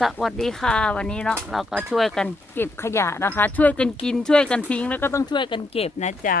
สวัสดีค่ะ วันนี้เนาะเราก็ช่วยกันเก็บขยะนะคะ ช่วยกันกินช่วยกันทิ้งแล้วก็ต้องช่วยกันเก็บนะจ๊ะ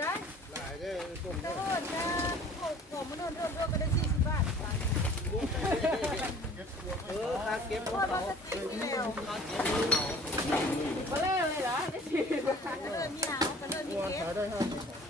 ได้หลายด้ต้มอโทษนะโทษผมนโดนรวมๆก็ได้สี่สิบบาทเออขาเก็บของแล้วเก็บเลยเหรอได้สี่สิบบาทก็เลยมีเอาก็เลยมีเก็บ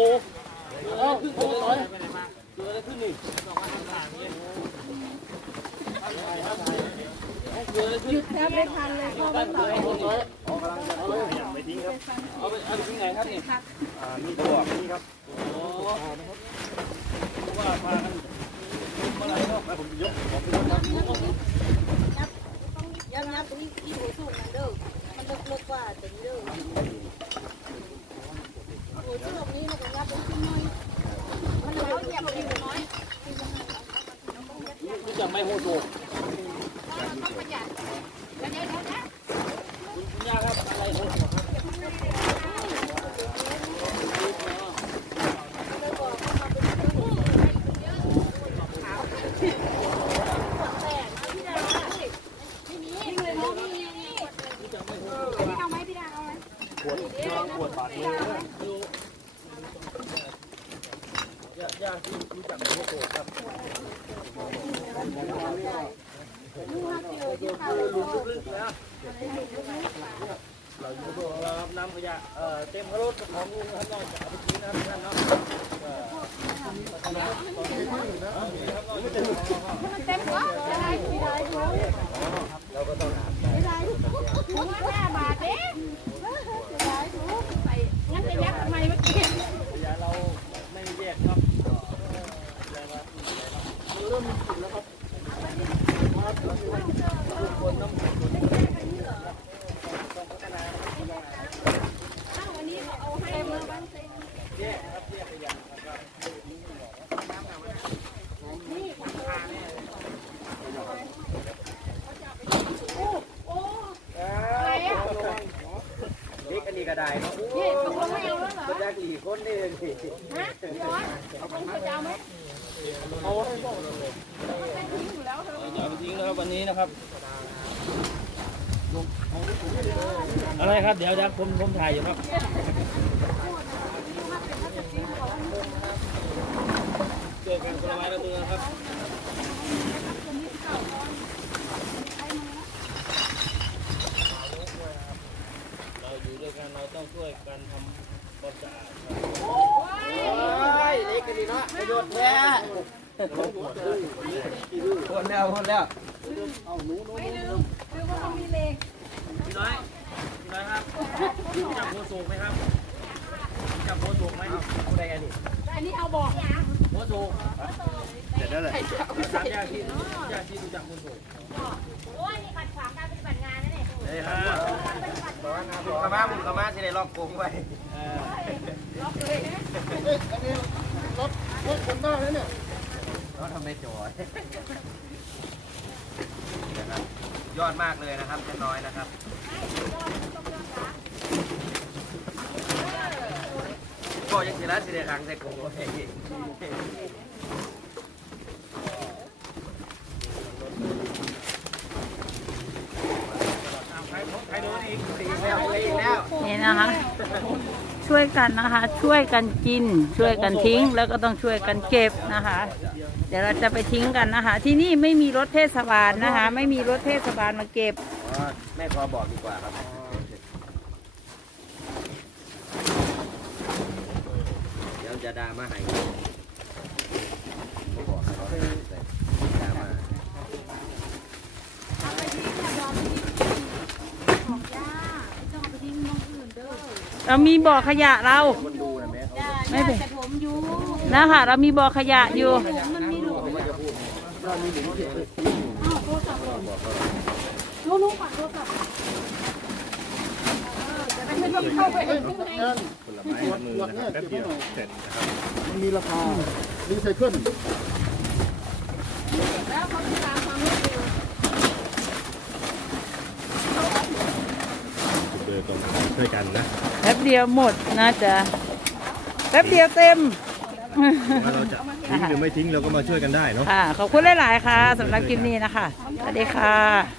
โอ้โหเอ้าโอ้ยเกิดอะไรขึ้นนี่เกิดอะไรขึ้นแทบไม่ทันเลยพ่อมันต่อยโอ้ยอ๋อกำลังจะเอาไปทิ้งครับ เอาไปเอาไปที่ไหนครับนี่มีตัวนี่ครับ โอ้ว่าพากันมาอะไรเนาะ แล้วผมยกผมยกครับ ยับยับตรงนี้ที่หัวสูงนั่นเด้อมันเลิกๆกว่าตรงนี้เด้อหัวสูงนี้มันก็ยับตรงที่น้อยมันแล้วเหยียบที่น้อย รู้จักไหมโฮโซ ต้องประหยัดเดี๋ยวเดี๋ยวเดี๋ยวนะ คุณย่าครับอะไรโฮโซครับ เอาไหมพี่ดาเอาไหม ขวดขวดบาทนี้ ย่าย่าที่รู้จักไหมโฮโซครับ ลูกฮักเดียวที่เขา ลุงลึกๆแล้วเราอยู่ตัวเราครับ น้ำขยะเอ่อเต็มรถของลุงครับนอกจากเอาไปทิ้งนะครับท่านเนาะเอ่อครับนอกจากมันเต็มหัวจะได้พี่ได้ดูเราก็ต้องพี่ได้ดูหัวหน้าเอ๊ะเสียดายถูกใส่งั้นจะยัดทำไมเมื่อกี้ ขยะเราไม่แยกครับ อะไรอะ เล็กอันนี้ก็ได้เนาะนี่ตกลงไม่เอาแล้วเหรอ ก็ยากอีกคนนี่สิ ฮะย้อนเอาคนไปจะเอาไหม เอาให้บอกเลยเอาไปทิ้งนะครับวันนี้นะครับ อะไรครับเดี๋ยวเดี๋ยวผมผมถ่ายอยู่ครับเจอกันคนละไม้ละมือนะครับ เราอยู่ด้วยกันเราต้องช่วยกันทำความสะอาดครับ เล็กกันดีเนาะประโยชน์แท้ ค นแล้วคนแล้วไม่ลืมลืมว่าเขามีเลงพี่น้อยพี่น้อยครับรู้จักโคสูงไหมครับรู้จักโคสูงไหมผู้ใดกันนี่แต่อันนี้เอาบอกนะโคสูงเสร็จแล้วแหละสามอย่างที่ยางที่รู้จักโคสูงโอ้ยนี่ขัดขวางการปฏิบัติงานนะเนี่ยเฮ้ยครับบุกขมาบุกขมาสิได้ล็อกกงไว้ล็อกเลยนะเขาทำไม่จอยนะครับ ยอดมากเลยนะครับเจ้าน้อยนะครับก็ยังสิละสิเด้ครั้งใส่กงไว้ใครใครโดนอีกตีแล้วตีแล้ว นี่นะคะ ช่วยกันนะคะ ช่วยกันกิน ช่วยกันทิ้ง แล้วก็ต้องช่วยกันเก็บนะคะ เดี๋ยวเราจะไปทิ้งกันนะคะ ที่นี่ไม่มีรถเทศบาลนะคะ ไม่มีรถเทศบาลมาเก็บแม่ขอบอกดีกว่าครับเดี๋ยวจะดามาให้ผมบอกให้เขาด่ามา เอาไปทิ้งอย่ายอมทิ้งของย่าต้องเอาไปทิ้งน้องอื่นเด้อ เรามีบ่อขยะเรา คนดูนะแม่เขาย่าไม่ย่าเป็นจะผมอยู่นะคะเรามีบ่อขยะอยู่ผมมันมีหลุมก็จะพูดว่ามีหลุมที่อ้าวโทรศัพท์หล่นบอกเขารู้รู้ปัดโทรศัพท์เออจะได้ไม่ต้องเข้าไปเองข้างในผลไม้มือนะครับแป๊บเดียวเสร็จนะครับมันมีราคารีไซเคิลแล้วเขาติดตามความรวดเร็วเบอร์ตรงช่วยกันนะแป๊บ เดียวหมดนะจ๊ะแป๊บเดียวเต็ม ว่าเราจะทิ้งหรือไม่ทิ้งเราก็มาช่วยกันได้เนาะ ค่ะ ขอบคุณหลาย ๆ ค่ะสำหรับคลิปนี้นะคะ สวัสดีค่ะ